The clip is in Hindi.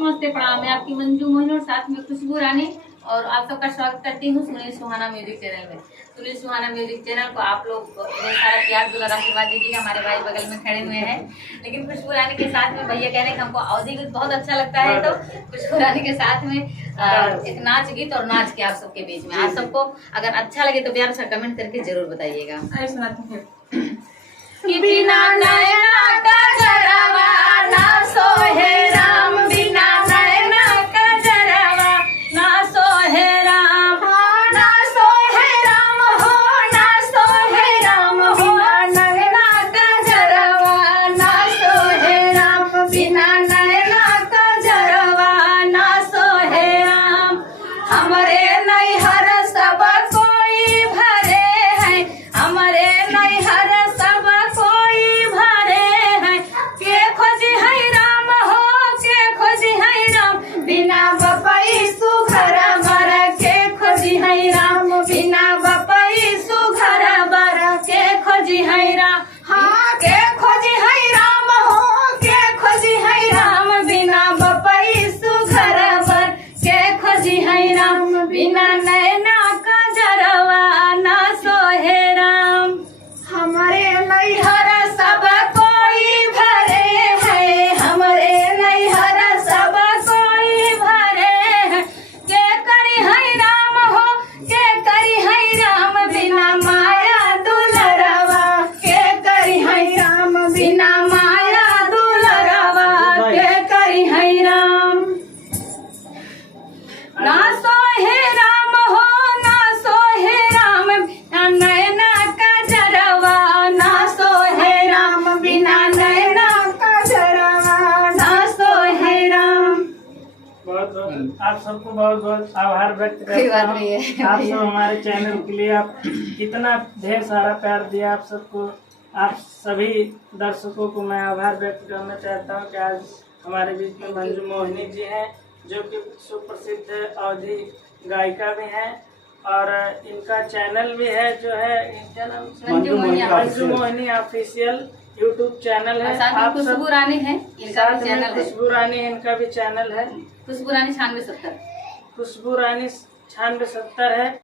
नमस्ते प्रणाम। मैं आपकी मंजू मोहिनी और साथ में खुशबू रानी और आप सबका स्वागत करती हूँ सुनील सुहाना म्यूजिक चैनल में। सुनील सुहाना म्यूजिक चैनल को आप लोग बहुत सारा प्यार दुलार आशीर्वाद दीजिएगा। हमारे भाई बगल में खड़े हुए हैं, लेकिन खुशबू रानी के साथ में भैया कह रहे हैं कि हमको अवधि गीत बहुत अच्छा लगता है, तो खुशबू रानी के साथ में एक नाच गीत और नाच के आप सबके बीच में आप सबको अगर अच्छा लगे तो प्यार से कमेंट करके जरूर बताइएगा। बिना नैना कजरवा ना सोहे राम, बिना नैना कजरवा ना सोहे राम, ना सोहे राम हो, ना सोहे राम हो, नैना कजरवा ना सोहे राम, बिना नैना कजरवा ना सोहे राम। हमरे नैहर सब कोई भरे हैं, हमरे नैहर सब कोई भरे हैं, के खोजी है राम हो, के खोजी है राम, बिना बपई सुघर बर, के खोजी है राम, बिना बपई सुघर बर, के खोजी है राम। हाँ के खोजी है राम हो, के खोजी है राम, बिना बपई सुघर बर, के खोजी है राम, बिना नैना कजरवा ना सोहे राम। हमारे नैहर सब कोई भरे हैं, हमारे नैहर सब कोई भरे हैं, के करी है राम हो, के करी है राम, बिना माया दुलरवा, के करी है राम, बिना माया दुलरवा, के करी है राम। ना सोहे राम हो, ना सोहे राम, बिना नैना कजरवा ना सोहे राम, बिना नैना कजरवा ना सोहे राम। बहुत आप सबको बहुत बहुत आभार व्यक्त करता हूँ। आप सब हमारे चैनल के लिए आप इतना ढेर सारा प्यार दिया। आप सबको, आप सभी दर्शकों को मैं आभार व्यक्त करना चाहता हूँ कि आज हमारे बीच में मंजू मोहिनी जी हैं, जो कि सुप्रसिद्ध अवधी गायिका भी हैं, और इनका चैनल भी है जो है, इनका नाम Manju Mohini official YouTube channel है। आप खुशबू रानी है, इनका भी चैनल है। खुशबू रानी इनका भी चैनल है, खुशबू रानी 9670 खुशबू रानी 9670 है।